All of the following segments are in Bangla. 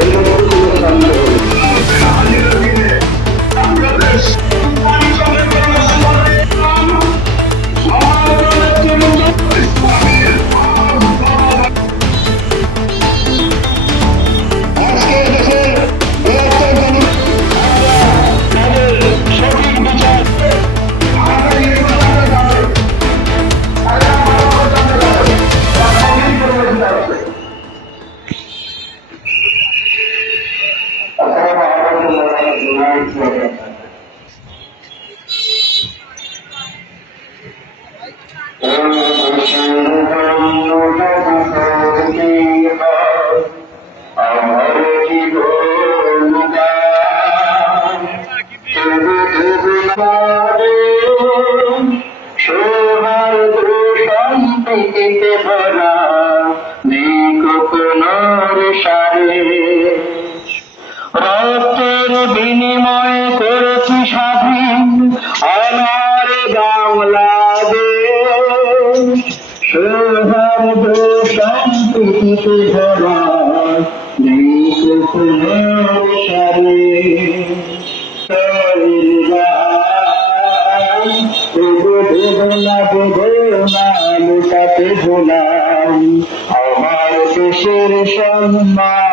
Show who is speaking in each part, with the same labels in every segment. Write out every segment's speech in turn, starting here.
Speaker 1: Thank you. সম্প্রীতিতে ভরা নেই সারে রক্তের বিনিময় করেছি স্বাধীন আমার বাংলাদেশ। সৌহার্দ সম্প্রীতিতে ভরা আমার দেশের সম্মান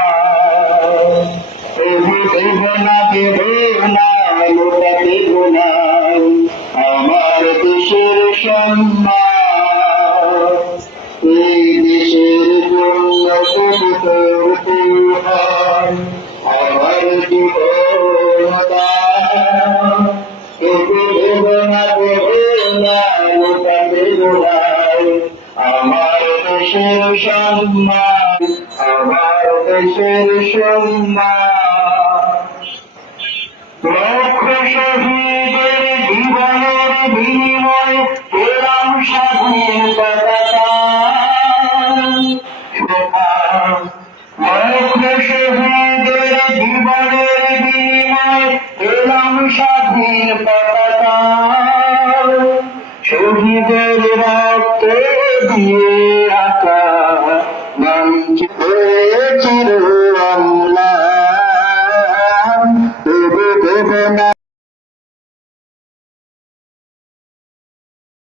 Speaker 1: এই দেশের জন্য তুমি করতে হয় আমার জীবন। এতে দেব না দেব না আমার দেশের সম্মান আমার দেশের সম্মান রক্ত দিয়ে